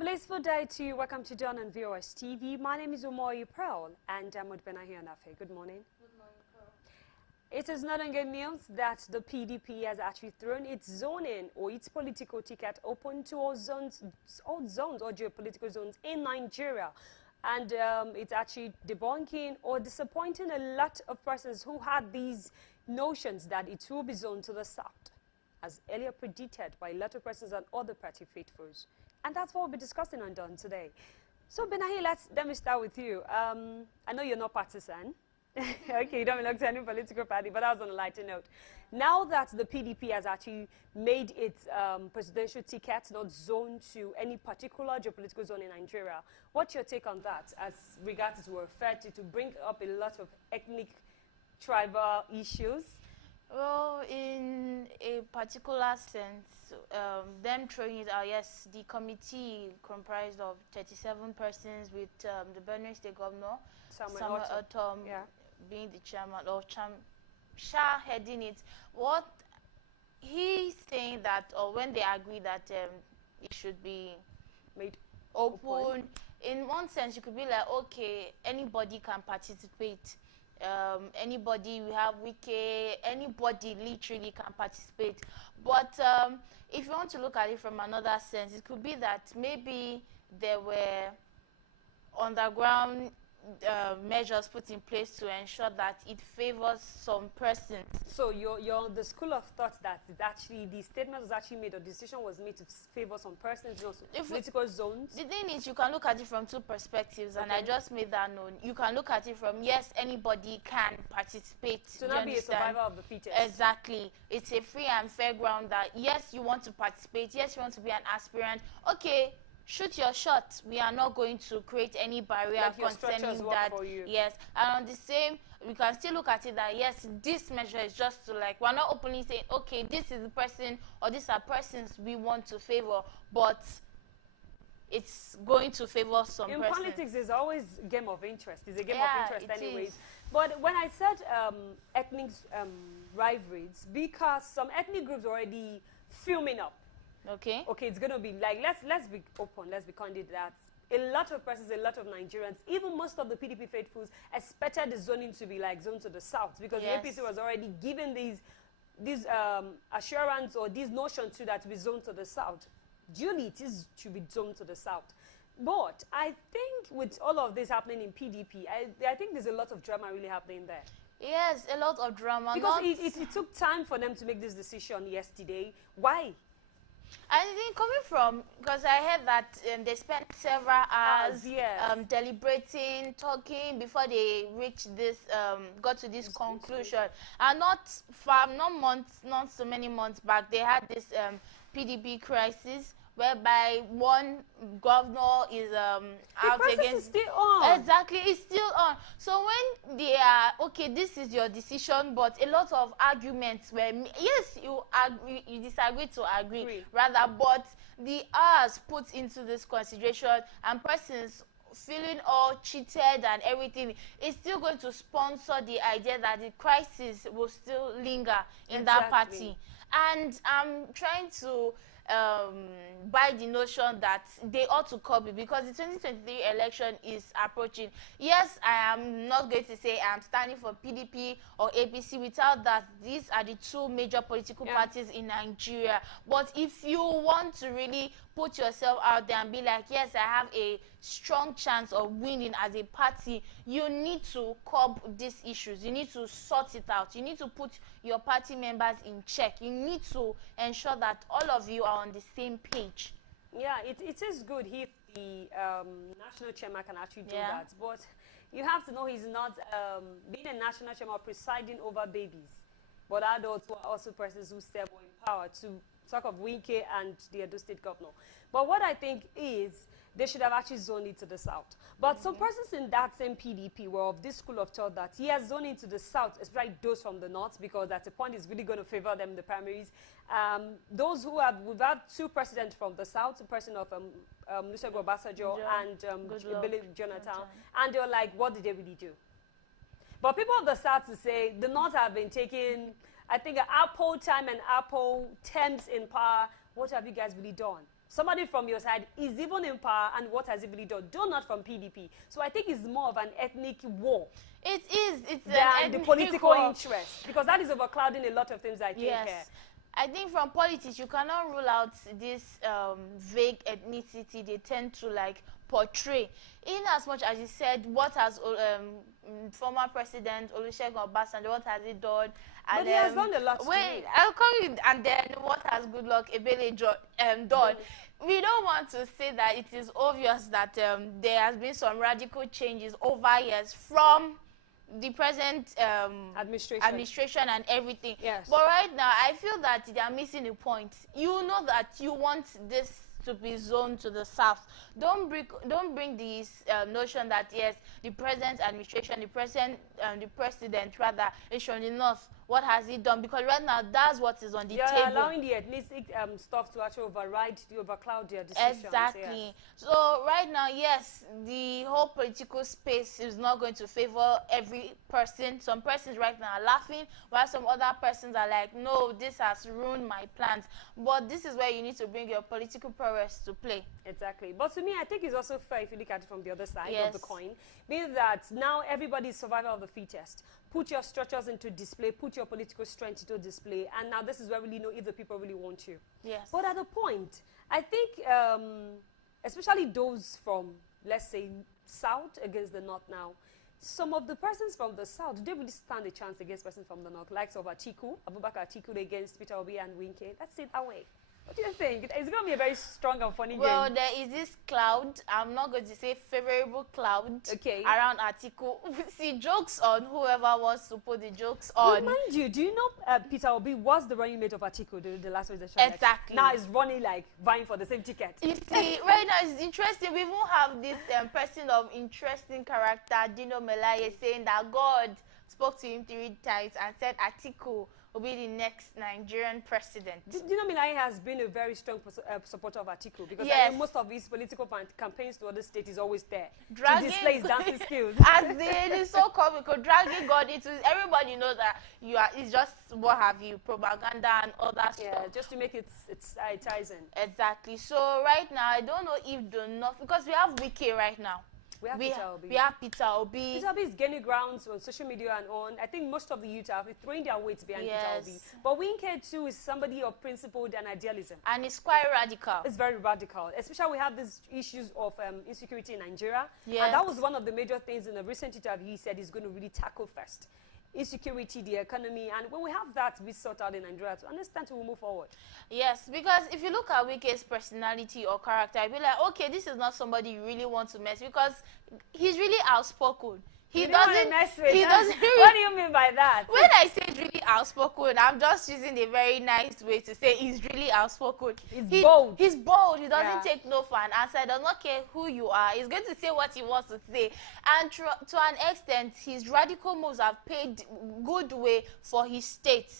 blissful day to you. Welcome to Dawn and Viewers TV. My name is OMORUYI and I'm with BENAHI and ONOFE. Good morning. Good morning, Pearl. It is not in good news that the PDP has actually thrown its zoning or its political ticket open to all zones or geopolitical zones in Nigeria. And it's actually debunking or disappointing a lot of persons who had these notions that it will be zoned to the south, as earlier predicted by a lot of persons and other party faithfuls. And that's what we'll be discussing on Dawn today. So, BENAHI, let me start with you. I know you're not partisan. Okay, you don't belong to any political party, but that was on a lighter note. Now that the PDP has actually made its presidential ticket not zoned to any particular geopolitical zone in Nigeria, what's your take on that as regards to referred to bring up a lot of ethnic, tribal issues? Well, in a particular sense, them throwing it out, yes, the committee comprised of 37 persons with the Benue State Governor, Samuel Otom, being the chairman, or Shah heading it. What he's saying that, or when they agree that it should be made open, in one sense, you could be like, okay, anybody can participate. Anybody, we have Wiki, anybody literally can participate. But if you want to look at it from another sense, it could be that maybe there were underground measures put in place to ensure that it favors some persons. So you're the school of thought that it actually, the statement was actually made, or decision was made to favor some persons, political zones? The thing is, you can look at it from two perspectives, and I just made that known. You can look at it from, yes, anybody can participate. To not be a survivor of the fittest. Exactly. It's a free and fair ground that, yes, you want to participate, yes, you want to be an aspirant. Okay, shoot your shot. We are not going to create any barrier concerning that. Yes, and on the same, we can still look at it that, yes, this measure is just to, like, we're not openly saying, okay, this is the person or these are persons we want to favor, but it's going to favor some persons. In politics, there's always a game of interest. It's a game of interest anyways. But when I said ethnic rivalries, because some ethnic groups are already filming up. Okay, it's going to be like, let's be open, let's be candid, that a lot of persons, a lot of Nigerians, even most of the PDP faithfuls expected the zoning to be like zoned to the south, because the APC was already given these assurance or these notions to that to be zoned to the south. Duly, it is to be zoned to the south. But I think with all of this happening in PDP, I think there's a lot of drama really happening there. Yes, a lot of drama. Because it took time for them to make this decision yesterday. Why? I think coming from, because I heard that they spent several hours deliberating, talking before they reached this, got to this conclusion. And not so many months back, they had this PDP crisis, whereby one governor is out against. Is still on. Exactly, it's still on. So when they are, okay, this is your decision, but a lot of arguments were, yes, you agree, you disagree to agree, rather, but the hours put into this consideration and persons feeling all cheated and everything is still going to sponsor the idea that the crisis will still linger in that party. And I'm trying to buy the notion that they ought to copy, because the 2023 election is approaching. Yes, I am not going to say I'm standing for PDP or APC without that. These are the two major political parties in Nigeria. But if you want to really put yourself out there and be like, yes, I have a strong chance of winning as a party, you need to curb these issues. You need to sort it out. You need to put your party members in check. You need to ensure that all of you are on the same page. Yeah, it is good if the national chairman can actually do that. But you have to know he's not being a national chairman or presiding over babies, but adults who are also persons who step in power, to talk of Wike and the Edo State governor. But what I think is they should have actually zoned it to the south. But some persons in that same PDP were of this school of thought that yes, zoning to the south, especially those from the north, because at a point it's really going to favor them in the primaries. Those who have, we've had two presidents from the south, a person of Olusegun Obasanjo and Billy Jonathan, and they were like, what did they really do? But people of the south to say the north have been taking, I think, Apple time and Apple terms in power. What have you guys really done? somebody from your side is even in power, and what has it really done? Though not from PDP. So I think it's more of an ethnic war. It is. It's than the political interest, because that is overclouding a lot of things, I think. Yes. I think from politics, you cannot rule out this vague ethnicity they tend to like portray. In as much as you said, what has former President Olusegun Obasanjo, what has he done? And but he has done a lot. Wait, I'll come in, and then what has Goodluck Ebele done? We don't want to say that it is obvious that there has been some radical changes over years from the present administration and everything. Yes. But right now, I feel that they are missing a point. You know that you want this to be zoned to the south. Don't bring this notion that yes, the present administration, the president rather, is from the north. What has he done? Because right now, that's what is on the table. You're allowing the ethnic stuff to actually overcloud their decisions. Exactly. Yes. So right now, yes, the whole political space is not going to favor every person. Some persons right now are laughing, while some other persons are like, no, this has ruined my plans. But this is where you need to bring your political prowess to play. Exactly. But to me, I think it's also fair if you look at it from the other side Yes. of the coin. Being that now everybody is survival of the fittest. Put your structures into display, put your political strength into display, and now this is where we really know if the people really want you. Yes. But at a point, I think, especially those from, let's say, South against the North now, some of the persons from the South, they really stand a chance against persons from the North, likes of Abubakar Atiku against Peter Obi and Winke. Let's sit away. What do you think? It's going to be a very strong and funny game. Well, there is this cloud, I'm not going to say favorable cloud, around Atiku. See, jokes on whoever wants to put the jokes on. But mind you, do you know Peter Obi was the running mate of Atiku the last presidential election? Exactly. Now he's running like vying for the same ticket. You see, right now it's interesting. We even have this person of interesting character, Dino Melaye, saying that God spoke to him 3 times and said Atiku will be the next Nigerian president. Do you know Milai has been a very strong supporter of Atiku? Because Yes. I mean, most of his political campaigns to other states is always there Dragging, to display his dancing skills. As it is so comical, dragging God into everybody knows that it's just what have you, propaganda and other stuff. Just to make it ties in. Exactly. So right now, I don't know if the North, because we have Wiki right now. We have Peter Obi. Peter Obi is gaining grounds on social media and on. I think most of the youth are throwing their weight behind Peter Obi. But Winke too is somebody of principle and idealism. And it's quite radical. It's very radical. Especially we have these issues of insecurity in Nigeria. Yes. And that was one of the major things in a recent interview he said he's going to really tackle first. Insecurity, the economy, and when we have that be sorted out in Nigeria, to understand we will move forward. Yes, because if you look at Wike's personality or character, you'll be like, okay, this is not somebody you really want to mess, because he's really outspoken. He doesn't mess with. He doesn't. What do you mean by that? When I say really outspoken, I'm just using a very nice way to say he's really outspoken. He's bold. He's bold. He doesn't take no for an answer. He does not care who you are. He's going to say what he wants to say. And to an extent, his radical moves have paid good way for his state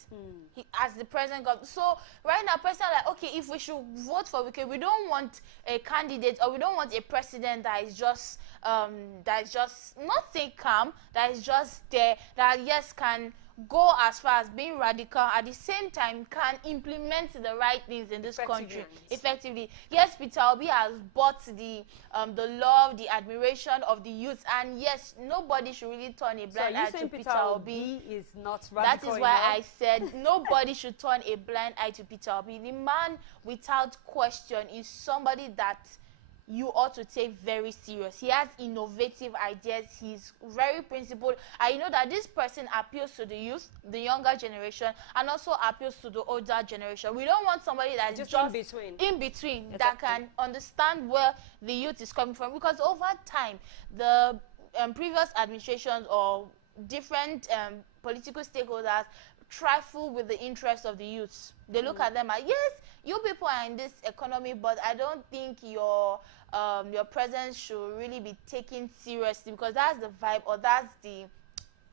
as the president government. So right now, person are like, okay, if we should vote for Wike, we don't want a candidate or we don't want a president that is just not saying calm, that is just there, that yes can go as far as being radical, at the same time can implement the right things in this country effectively. Yes, Peter Obi has bought the love, the admiration of the youth, and yes, nobody should really turn a blind eye to Peter Obi. Is not radical. That is why I said nobody should turn a blind eye to Peter Obi. The man, without question, is somebody that you ought to take very serious. He has innovative ideas. He's very principled. I know that this person appeals to the youth, the younger generation, and also appeals to the older generation. We don't want somebody that's just in between that can understand where the youth is coming from. Because over time, the previous administrations or different political stakeholders trifle with the interests of the youths. They look at them as, yes, you people are in this economy, but I don't think your presence should really be taken seriously, because that's the vibe or that's the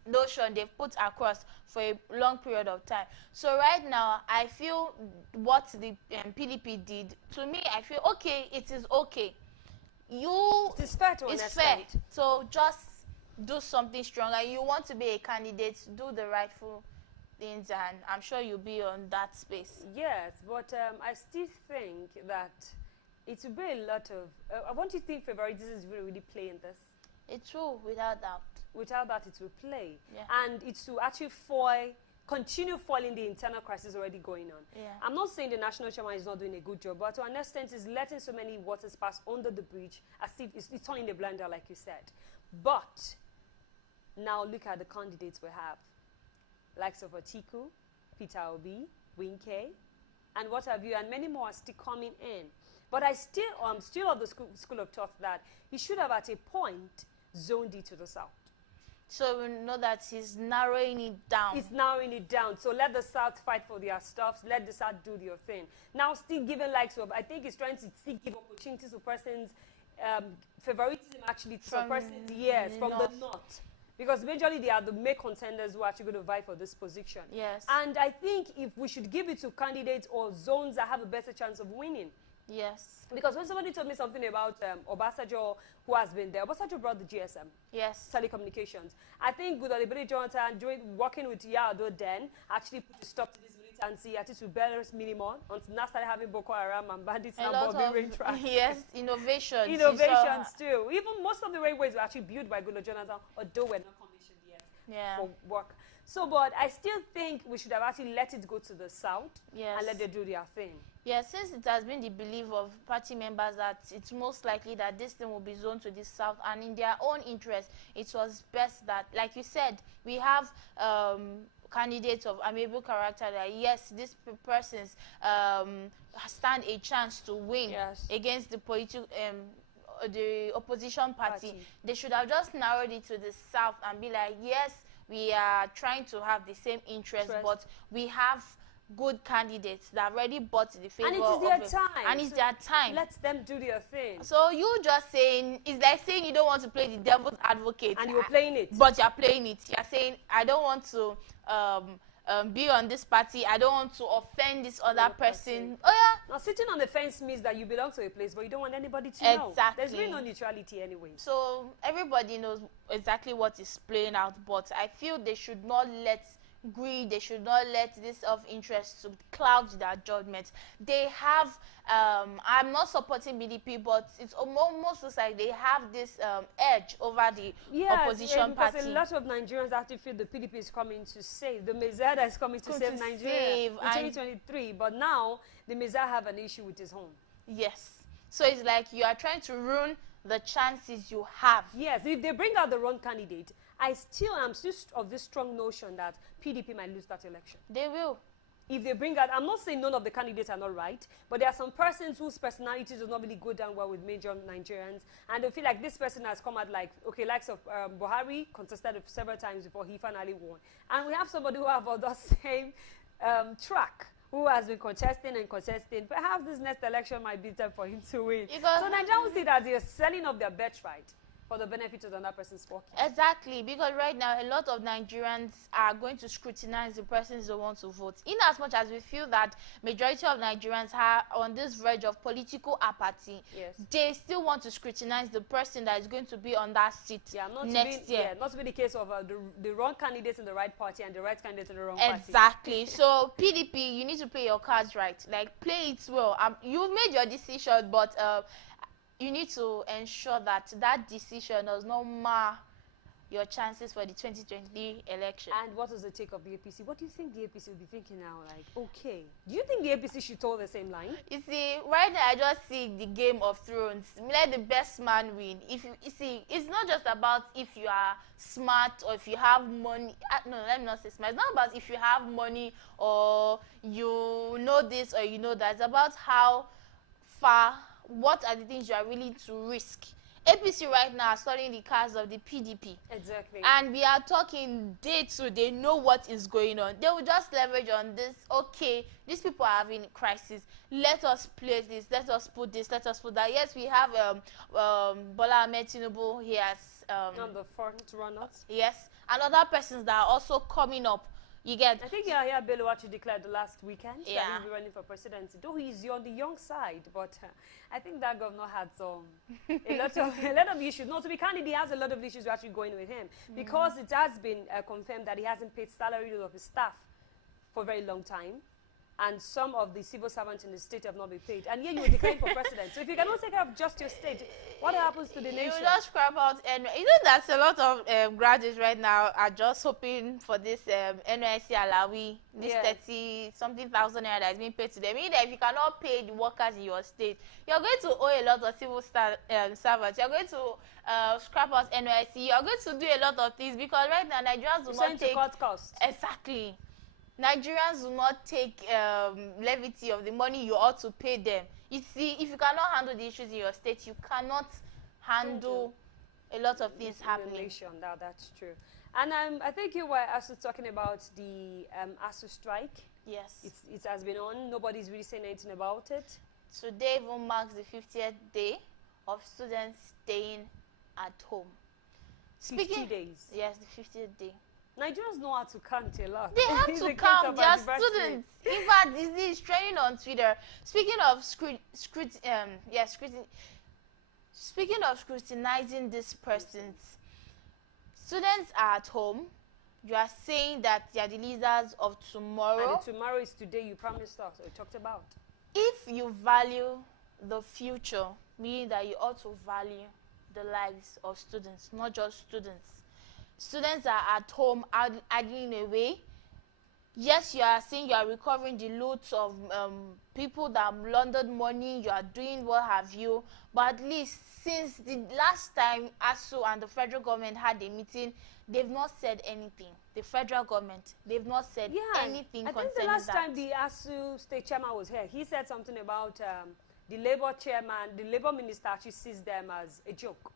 notion they've put across for a long period of time. So right now, I feel what the PDP did, to me, I feel, okay, it is okay. It's fair to it's fair. So just do something stronger. You want to be a candidate, do the rightful things, and I'm sure you'll be on that space. Yes, but I still think that it will be a lot of... I want you to think favoritism is really playing this. It's true, without doubt. Without that, it will play. Yeah. And it will actually continue foiling the internal crisis already going on. Yeah. I'm not saying the national chairman is not doing a good job, but to an extent, it's letting so many waters pass under the bridge as if it's turning the blender, like you said. But now look at the candidates we have. Likes of Atiku, Peter Obi, Winke, and what have you, and many more are still coming in. But I still of the school of thought that he should have at a point zoned it to the south. So we know that he's narrowing it down. He's narrowing it down. So let the South fight for their stuff. Let the South do their thing. Now still giving likes of, I think he's trying to still give opportunities to persons, favoritism actually to persons, yes, from the north. Because majorly they are the main contenders who are actually going to vie for this position. Yes. And I think if we should give it to candidates or zones that have a better chance of winning. Yes. Because when somebody told me something about Obasanjo, who has been there, Obasanjo brought the GSM. Yes. Telecommunications. I think Good Olibiri Jonathan, working with Yado then, actually put a stop to this militancy, at least with barest minimum, until now started having Boko Haram and bandits and bombing tracks. Yes, innovations. Innovations too. Even most of the railways were actually built by Good Jonathan, although we're not commissioned yet for work. So, but I still think we should have actually let it go to the south and let them do their thing. Yes, since it has been the belief of party members that it's most likely that this thing will be zoned to the south, and in their own interest, it was best that, like you said, we have candidates of amiable character that, yes, these persons stand a chance to win against the the opposition party. They should have just narrowed it to the south and be like, yes, we are trying to have the same interest, but we have good candidates that already bought the favor. And it is their time. And it's their time. Let them do their thing. So you just saying, it's like saying you don't want to play the devil's advocate. And you're playing it. But you're playing it. You're saying, I don't want to be on this party. I don't want to offend this other person. Oh, yeah. Now, sitting on the fence means that you belong to a place, but you don't want anybody to know. Exactly. There's really no neutrality anyway. So everybody knows exactly what is playing out, but I feel they should not let greed, they should not let this self-interest to cloud their judgment. They have, I'm not supporting BDP, but it's almost like they have this edge over the opposition party. Because a lot of Nigerians actually feel the PDP is coming to save, the Messiah is coming to save Nigeria in 2023, but now the Messiah have an issue with his home. Yes. So it's like you are trying to ruin the chances you have. Yes, if they bring out the wrong candidate, I still am still of this strong notion that PDP might lose that election. They will. If they bring out, I'm not saying none of the candidates are not right, but there are some persons whose personalities do not really go down well with major Nigerians, and they feel like this person has come out like, okay, likes of Buhari contested several times before he finally won. And we have somebody who have the same track, who has been contesting and contesting. Perhaps this next election might be time for him to win. Because so Nigerians see that they're selling up their birthright for the benefit of another person's pocket. Exactly, because right now a lot of Nigerians are going to scrutinize the persons they want to vote. In as much as we feel that majority of Nigerians are on this verge of political apathy, they still want to scrutinize the person that is going to be on that seat next year. Not to be the case of the wrong candidates in the right party and the right candidate in the wrong party. Exactly. So PDP, you need to play your cards right. Like, play it well. You've made your decision, but you need to ensure that that decision does not mar your chances for the 2020 election. And what is the take of the APC? What do you think the APC will be thinking now? Like, okay, do you think the APC should toe the same line? You see, right now I just see the Game of Thrones. Let the best man win. If you see, it's not just about if you are smart or if you have money. No, let me not say smart. It's not about if you have money or you know this or you know that. It's about how far. What are the things you are willing to risk? APC right now are studying the cards of the PDP. Exactly. And we are talking day to day, know what is going on. They will just leverage on this. Okay, these people are having a crisis. Let us play this. Let us put this. Let us put that. Yes, we have Bola Ahmed Tinubu. He has on the front runners. Yes, and other persons that are also coming up. You get. I think Bello actually declared the last weekend that he'll be running for presidency. Though he's on the young side, but I think that governor had a lot of issues. Not to be candid, he has a lot of issues actually going with him because it has been confirmed that he hasn't paid salary of his staff for a very long time. and some of the civil servants in the state have not been paid. And yet you were declaring for president. So if you cannot take care of just your state, what happens to the nation? You just scrap out. And you know that a lot of graduates right now are just hoping for this NYSC Alawi, this 30-something thousand naira that is being paid to them. Meaning that if you cannot pay the workers in your state, you're going to owe a lot of civil servants. You're going to scrap out NYSC. You're going to do a lot of things because right now Nigerians do not take... cut costs. Exactly. Nigerians do not take levity of the money you ought to pay them. You see, if you cannot handle the issues in your state, you cannot handle a lot of things happening. That's true. And I think you were also talking about the ASU strike. Yes. It has been on. Nobody's really saying anything about it. Today even marks the 50th day of students staying at home. 50 days? Yes, the 50th day. Nigerians know how to count a lot. They have to count. They are students. In fact, this is training on Twitter. Speaking of scrutinizing these persons, students are at home. You are saying that they are the leaders of tomorrow. And tomorrow is today you promised us, or you talked about. If you value the future, meaning that you ought to value the lives of students, not just students. Students are at home idling away. Yes, you are saying you are recovering the loot of people that laundered money, you are doing what have you, but at least since the last time ASU and the federal government had a meeting, they've not said anything. The federal government, they've not said anything concerning that. I think the last time the ASU state chairman was here, he said something about the Labour chairman, the Labour minister actually sees them as a joke.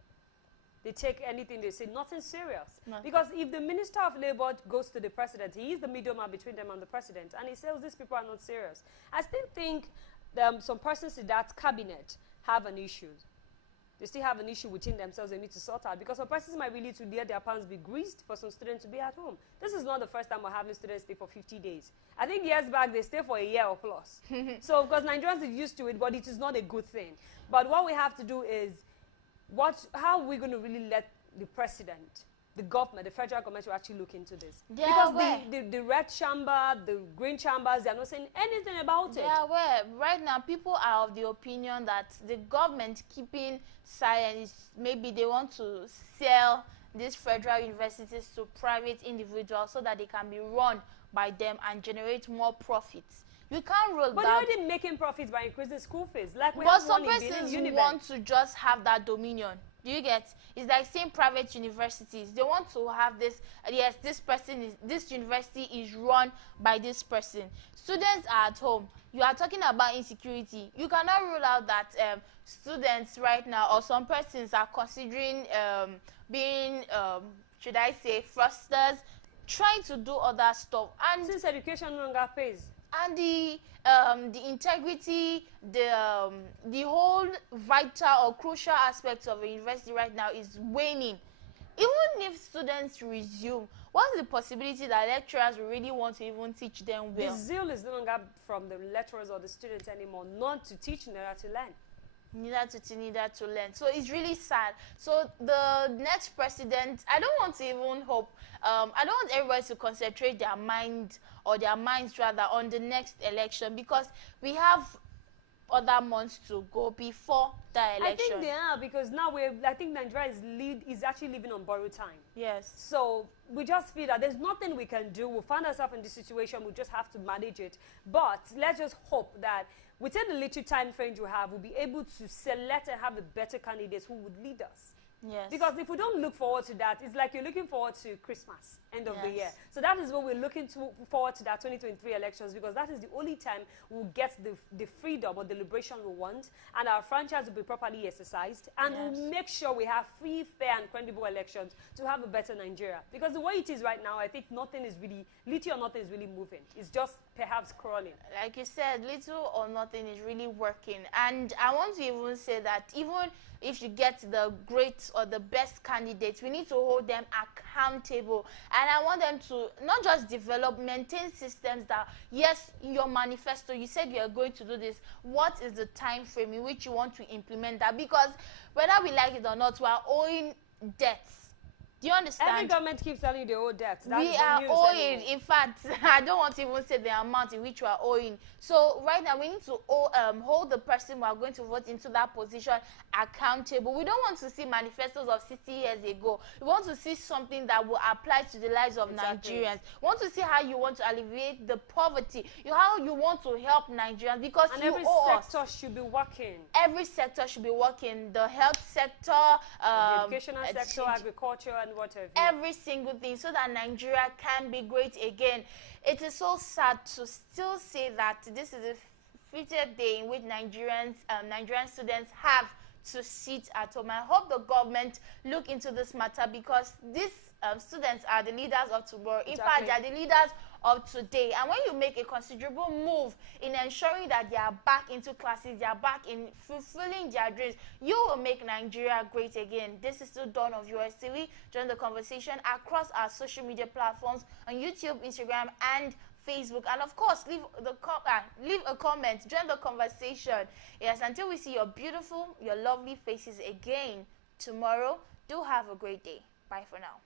They take anything they say, nothing serious. No. Because if the Minister of Labour goes to the president, he is the middleman between them and the president, and he says these people are not serious. I still think some persons in that cabinet have an issue. They still have an issue within themselves they need to sort out, because some persons might really to let their pants be greased for some students to be at home. This is not the first time we're having students stay for 50 days. I think years back they stay for a year or plus. So because Nigerians are used to it, but it is not a good thing. But what we have to do is, how are we going to really let the president, the government, the federal government to actually look into this? Because the red chamber, the green chambers, they're not saying anything about it. They are aware. Right now, people are of the opinion that the government keeping silent is maybe they want to sell these federal universities to private individuals so that they can be run by them and generate more profits. You can't roll but that. But they're already making profits by increasing school fees. Like we but have some persons want to just have that dominion. Do you get? It's like saying private universities. They want to have this. Yes, this university is run by this person. Students are at home. You are talking about insecurity. You cannot rule out that students right now or some persons are considering being, should I say, fraudsters, trying to do other stuff. And since education no longer pays. And the integrity, the whole vital or crucial aspects of a university right now is waning. Even if students resume, what's the possibility that lecturers really want to even teach them well? The zeal is no longer from the lecturers or the students anymore, not to teach, neither to learn. Neither to teach, neither to learn. So it's really sad. So the next president, I don't want to even hope, I don't want everybody to concentrate their mind or their minds rather on the next election, because we have other months to go before the election. I think they are, because now I think Nigeria is actually living on borrowed time. Yes. So we just feel that there's nothing we can do. We'll find ourselves in this situation. We just have to manage it. But let's just hope that within the little time frame we have, we'll be able to select and have the better candidates who would lead us. Yes. Because if we don't look forward to that, it's like you're looking forward to Christmas, end of the year. So that is what we're looking forward to, that 2023 elections, because that is the only time we'll get the freedom or the liberation we want, and our franchise will be properly exercised, and we'll make sure we have free, fair, and credible elections to have a better Nigeria. Because the way it is right now, I think nothing is really, little or nothing is really moving. It's just perhaps crawling. Like you said, little or nothing is really working. And I want to even say that even if you get the great or the best candidates, we need to hold them accountable. And I want them to not just develop, maintain systems that, yes, in your manifesto, you said you are going to do this. What is the time frame in which you want to implement that? Because whether we like it or not, we are owing debts. Do you understand? Every government keeps telling you they owe debts. We are owing. In fact, I don't want to even say the amount in which we are owing. So right now we need to hold the person we are going to vote into that position accountable. We don't want to see manifestos of 60 years ago. We want to see something that will apply to the lives of Nigerians. We want to see how you want to alleviate the poverty. How you want to help Nigerians, because and you every owe sector us. should be working. Every sector should be working. The health sector, the educational sector, agriculture, and whatever. Every single thing, so that Nigeria can be great again. It is so sad to still say that this is the 50th day in which Nigerian students have to sit at home. I hope the government look into this matter, because these students are the leaders of tomorrow. In fact, they are the leaders of today. And when you make a considerable move in ensuring that they are back into classes, they are back in fulfilling their dreams, you will make Nigeria great again. This is still Dawn of yours silly. Join the conversation across our social media platforms on YouTube, Instagram, and Facebook. And of course, leave a comment. Join the conversation. Yes, until we see your beautiful, your lovely faces again tomorrow, do have a great day. Bye for now.